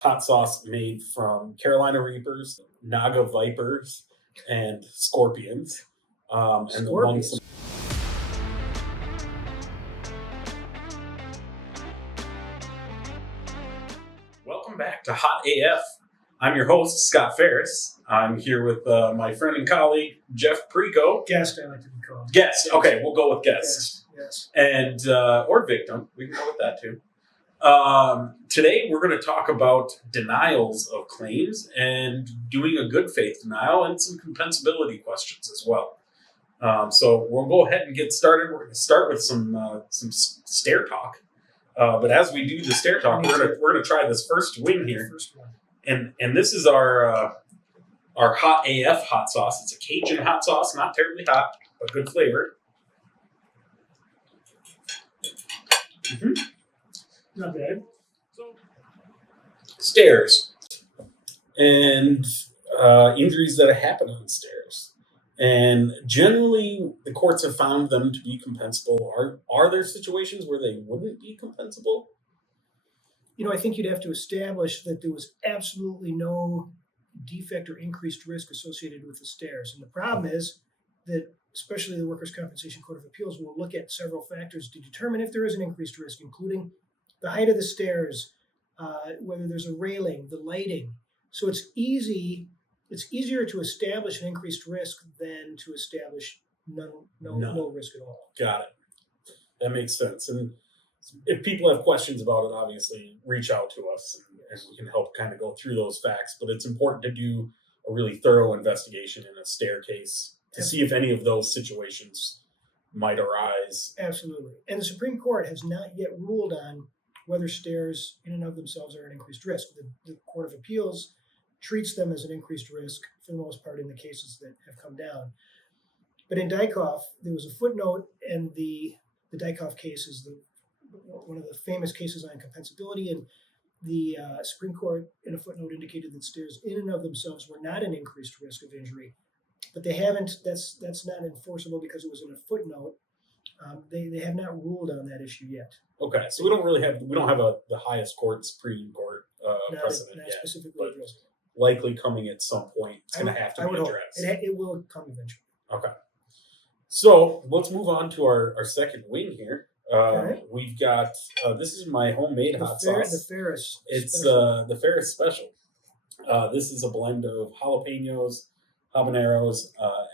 hot sauce made from Carolina Reapers, Naga Vipers, and Scorpions. And among some. Welcome back to Hot AF. I'm your host, Scott Ferris. I'm here with my friend and colleague, Jeff Pricco. Guest, I like to be called. Guest. Okay, we'll go with guest. Yes. And or victim. We can go with that too. Today we're going to talk about denials of claims and doing a good faith denial and some compensability questions as well. So we'll go ahead and get started. We're going to start with some stair talk. But as we do the stair talk, we're gonna try this first wing here, and this is our hot AF hot sauce. It's a Cajun hot sauce, not terribly hot, but good flavor. Mm-hmm. Not bad. So, stairs and injuries that happen on stairs, and generally the courts have found them to be compensable. Are there situations where they wouldn't be compensable? I think you'd have to establish that there was absolutely no defect or increased risk associated with the stairs. And the problem is that, especially the Workers' Compensation Court of Appeals, will look at several factors to determine if there is an increased risk, including the height of the stairs, whether there's a railing, the lighting. So it's easier to establish an increased risk than to establish no risk at all. Got it. That makes sense. And if people have questions about it, obviously reach out to us and we can help kind of go through those facts. But it's important to do a really thorough investigation in a stair case to see if any of those situations might arise. Absolutely. And the Supreme Court has not yet ruled on whether stairs in and of themselves are an increased risk. The Court of Appeals treats them as an increased risk for the most part in the cases that have come down. But in Dykhoff, there was a footnote, and the Dykhoff case is one of the famous cases on compensability, and the Supreme Court in a footnote indicated that stairs in and of themselves were not an increased risk of injury. But they haven't, that's not enforceable because it was in a footnote. They have not ruled on that issue yet. Okay, so we don't have the highest court, Supreme Court precedent not yet. Specifically addressed. Likely coming at some point. It's going to have to be addressed. It will come eventually. Okay. So let's move on to our second wing here. Okay. We've got, this is my homemade hot sauce. The Ferris. It's the Ferris Special. This is a blend of jalapenos, habaneros,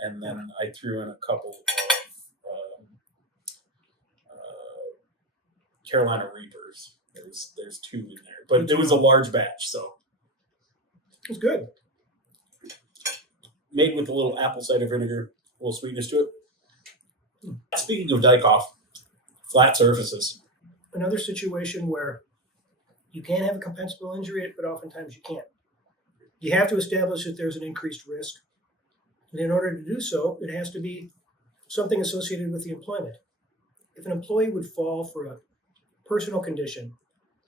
and then I threw in a couple of Carolina Reapers. There's two in there, but it was a large batch, so. It's good. Made with a little apple cider vinegar, a little sweetness to it. Speaking of Dykhoff, flat surfaces. Another situation where you can have a compensable injury, but oftentimes you can't. You have to establish that there's an increased risk. And in order to do so, it has to be something associated with the employment. If an employee would fall for a personal condition,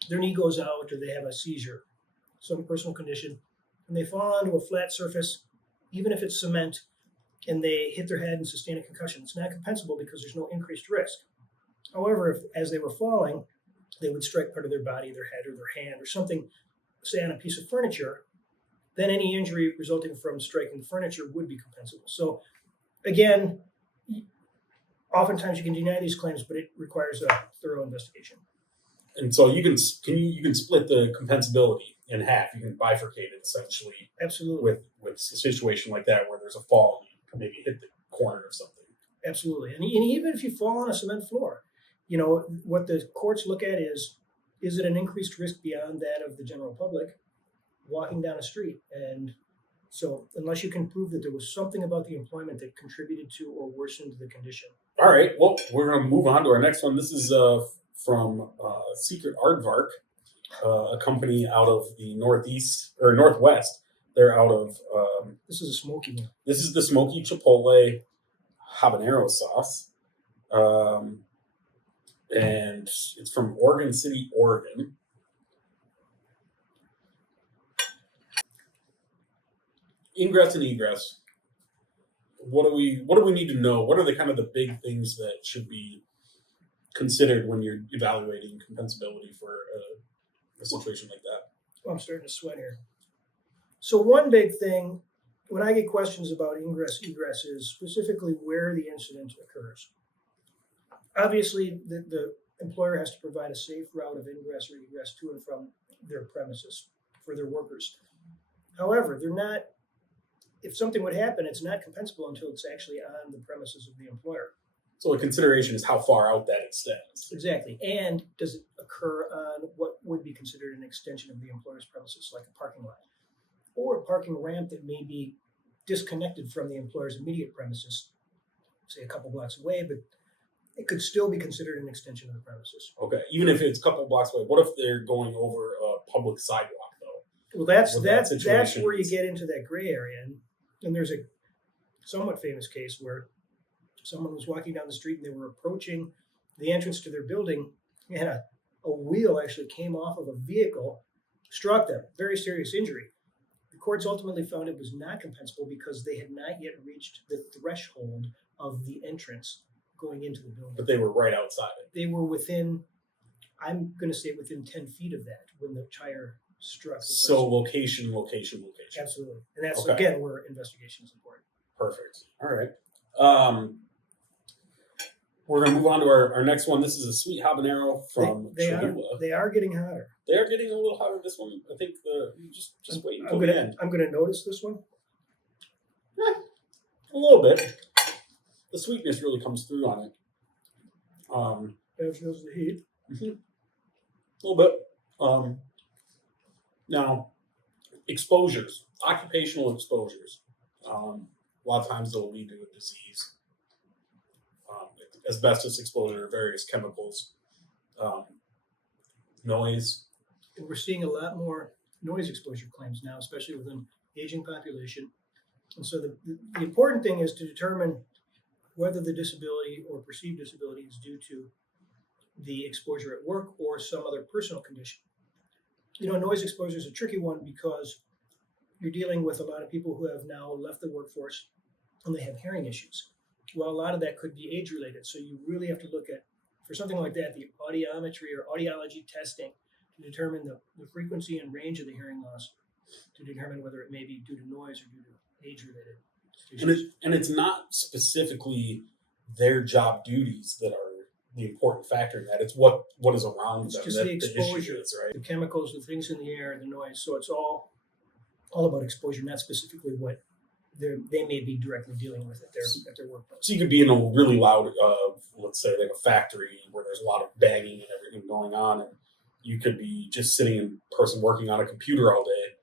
their knee goes out or they have a seizure, some personal condition, and they fall onto a flat surface, even if it's cement, and they hit their head and sustain a concussion, it's not compensable because there's no increased risk. However, if as they were falling, they would strike part of their body, their head or their hand or something, say on a piece of furniture, then any injury resulting from striking the furniture would be compensable. So again, oftentimes you can deny these claims, but it requires a thorough investigation. And so you can split the compensability in half. You can bifurcate it essentially. Absolutely. With a situation like that where there's a fall, you can maybe hit the corner of something. Absolutely. And even if you fall on a cement floor, what the courts look at is it an increased risk beyond that of the general public walking down a street? And so unless you can prove that there was something about the employment that contributed to or worsened the condition. All right. Well, we're going to move on to our next one. This is from Secret Aardvark, a company out of the Northwest. They're out of... this is a smoky one. This is the smoky chipotle habanero sauce. And it's from Oregon City, Oregon. Ingress and egress. What do we need to know? What are the big things that should be considered when you're evaluating compensability for a situation like that? I'm starting to sweat here. So one big thing, when I get questions about ingress egress, is specifically where the incident occurs. Obviously, the employer has to provide a safe route of ingress or egress to and from their premises for their workers. However, they're not. If something would happen, it's not compensable until it's actually on the premises of the employer. So a consideration is how far out that extends. Exactly. And does it occur on what would be considered an extension of the employer's premises, like a parking lot, or a parking ramp that may be disconnected from the employer's immediate premises, say a couple blocks away, but it could still be considered an extension of the premises. Okay, even if it's a couple blocks away. What if they're going over a public sidewalk, though? Well, that's Well, that that's situation where you is- get into that gray area, and there's a somewhat famous case where someone was walking down the street and they were approaching the entrance to their building, and a wheel actually came off of a vehicle, struck them, very serious injury. The courts ultimately found it was not compensable because they had not yet reached the threshold of the entrance going into the building. But they were right outside it. They were within, I'm going to say within 10 feet of that when the tire struck the person. So location. Absolutely. And that's, Okay. again, where investigation is important. Perfect. All right. We're going to move on to our next one. This is a sweet habanero from They Cholula. are getting hotter. They are getting a little hotter. This one, I think, just wait until I'm the end. going to notice this one. A little bit. The sweetness really comes through on it. That feels the heat. A little bit. Now, exposures, occupational exposures. A lot of times they'll lead to a disease. Asbestos exposure, various chemicals, noise. And we're seeing a lot more noise exposure claims now, especially with an aging population. And so the important thing is to determine whether the disability or perceived disability is due to the exposure at work or some other personal condition. Noise exposure is a tricky one because you're dealing with a lot of people who have now left the workforce and they have hearing issues. Well, a lot of that could be age related. So you really have to look at, for something like that, the audiometry or audiology testing to determine the frequency and range of the hearing loss, to determine whether it may be due to noise or due to age related issues. And it's not specifically their job duties that are the important factor in that. It's what is around It's them. just that the exposure, issue is, right? the chemicals, the things in the air, the noise. So it's all about exposure, not specifically what they may be directly dealing with at their workplace. So you could be in a really loud, let's say like a factory where there's a lot of banging and everything going on, and you could be just sitting in person working on a computer all day.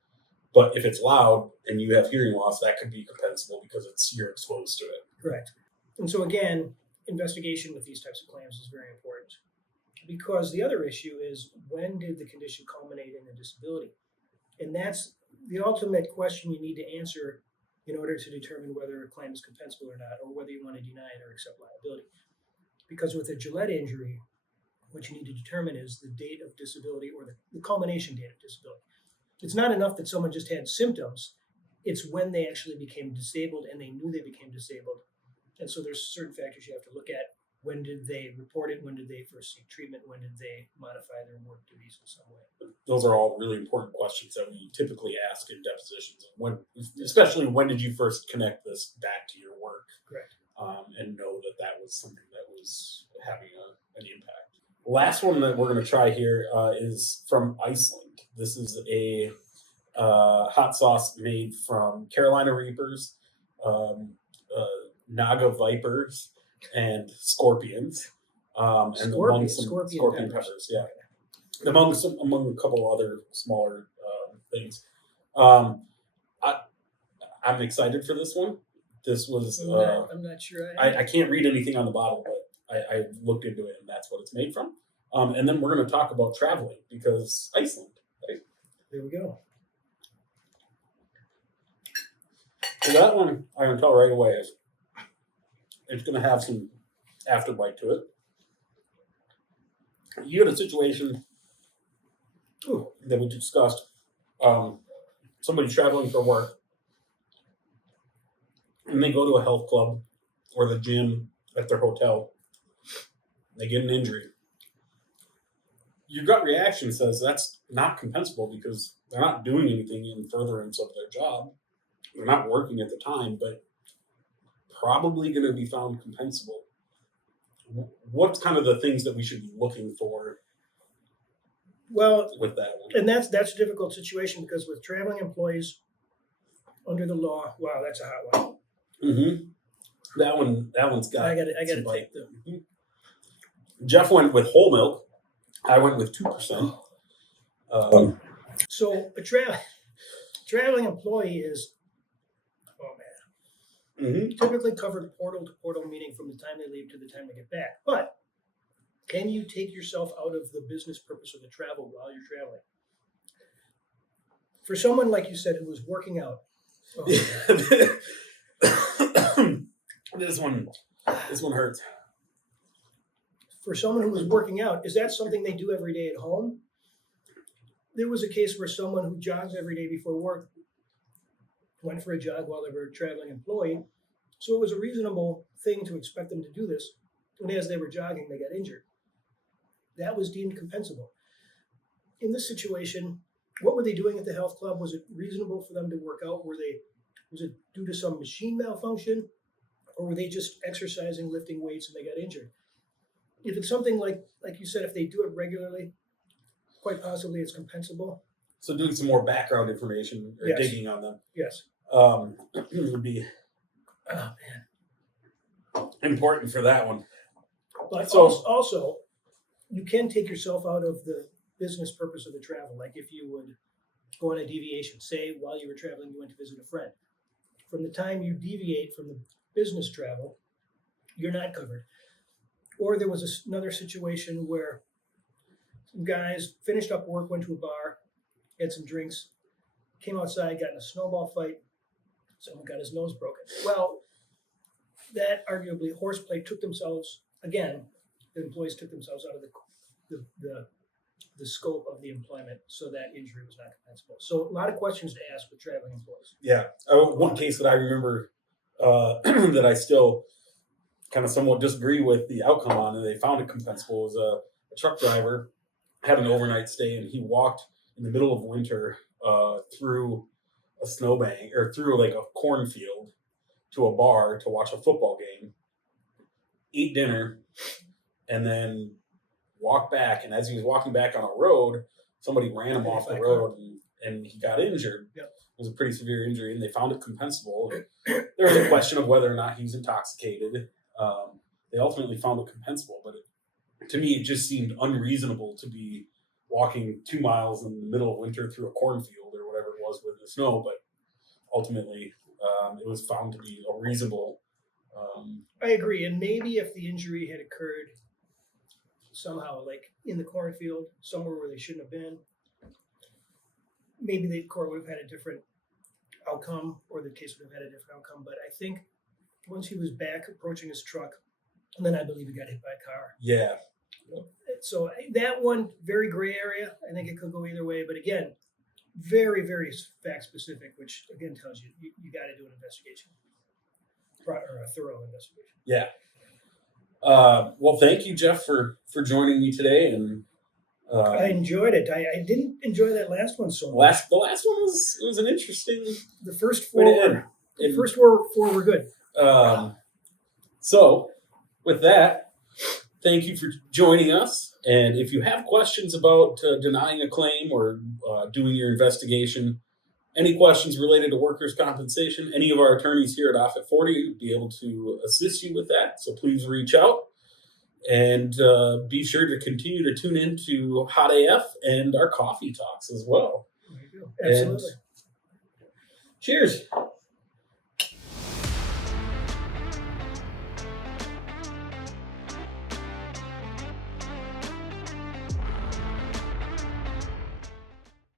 But if it's loud and you have hearing loss, that could be compensable because you're exposed to it. Correct. And so again, investigation with these types of claims is very important because the other issue is, when did the condition culminate in a disability? And that's the ultimate question you need to answer in order to determine whether a claim is compensable or not, or whether you want to deny it or accept liability. Because with a Gillette injury, what you need to determine is the date of disability or the culmination date of disability. It's not enough that someone just had symptoms. It's when they actually became disabled and they knew they became disabled. And so there's certain factors you have to look at. When did they report it? When did they first seek treatment? When did they modify their work duties in some way? Those are all really important questions that we typically ask in depositions. Especially when did you first connect this back to your work? Correct. And know that was something that was having an impact. Last one that we're going to try here is from Iceland. This is a hot sauce made from Carolina Reapers, Naga Vipers, and scorpions, and among some scorpion peppers. Yeah, among a couple other smaller things. I'm excited for this one. This was. I'm not sure. I can't read anything on the bottle, but I looked into it, and that's what it's made from. And then we're going to talk about traveling because Iceland. Right? There we go. So that one I can tell right away is it's going to have some afterbite to it. You had a situation that we discussed. Somebody traveling for work, and they go to a health club or the gym at their hotel. They get an injury. your gut reaction says that's not compensable because they're not doing anything in furtherance of their job. They're not working at the time, but probably going to be found compensable. What's kind of the things that we should be looking for Well, with that one? and that's a difficult situation because with traveling employees under the law, wow, that's a hot one. Mm-hmm. That one's got. I got to some bite. take them. Jeff went with whole milk. I went with 2%. So a traveling employee is, typically covered portal to portal, meaning from the time they leave to the time they get back. But can you take yourself out of the business purpose of the travel while you're traveling? For someone like you said who was working out, This one hurts. For someone who was working out, is that something they do every day at home? There was a case where someone who jogs every day before work went for a jog while they were a traveling employee. So it was a reasonable thing to expect them to do this. And as they were jogging, they got injured. That was deemed compensable. In this situation, what were they doing at the health club? Was it reasonable for them to work out? Was it due to some machine malfunction? Or were they just exercising, lifting weights, and they got injured? If it's something like you said, if they do it regularly, quite possibly it's compensable. So doing some more background information or digging on them. Yes. Would be important for that one. But So- also, you can take yourself out of the business purpose of the travel. Like if you would go on a deviation, say while you were traveling, you went to visit a friend. From the time you deviate from the business travel, you're not covered. Or there was another situation where some guys finished up work, went to a bar, had some drinks, came outside, got in a snowball fight. Someone got his nose broken. Well, that arguably horseplay took themselves, again, the employees took themselves out of the scope of the employment, so that injury was not compensable. So a lot of questions to ask with traveling employees. Yeah. One case that I remember that I still kind of somewhat disagree with the outcome on, and they found it compensable, was a truck driver had an overnight stay, and he walked in the middle of winter through a snowbank or through like a cornfield to a bar to watch a football game, eat dinner, and then walk back. And as he was walking back on a road, somebody ran him off the road, and he got injured. Yep. It was a pretty severe injury, and they found it compensable. There was a question of whether or not he was intoxicated. They ultimately found it compensable, but to me, it just seemed unreasonable to be walking 2 miles in the middle of winter through a cornfield or whatever it was with the snow. But ultimately, it was found to be a reasonable. I agree, and maybe if the injury had occurred somehow, like in the cornfield, somewhere where they shouldn't have been, maybe the court would have had a different outcome, or the case would have had a different outcome. But I think once he was back approaching his truck, and then I believe he got hit by a car. Yeah. So that one, very gray area. I think it could go either way. But again, very, very fact specific, which again tells you you got to do an investigation, or a thorough investigation. Yeah. Well, thank you, Jeff, for joining me today. And I enjoyed it. I didn't enjoy that last one so much. the last one was an interesting. The first way four, to end. the first four were good. So, with that, thank you for joining us. And if you have questions about denying a claim or doing your investigation, any questions related to workers' compensation, any of our attorneys here at Off at 40 would be able to assist you with that. So please reach out, and be sure to continue to tune in to Hot AF and our coffee talks as well. Absolutely. And cheers.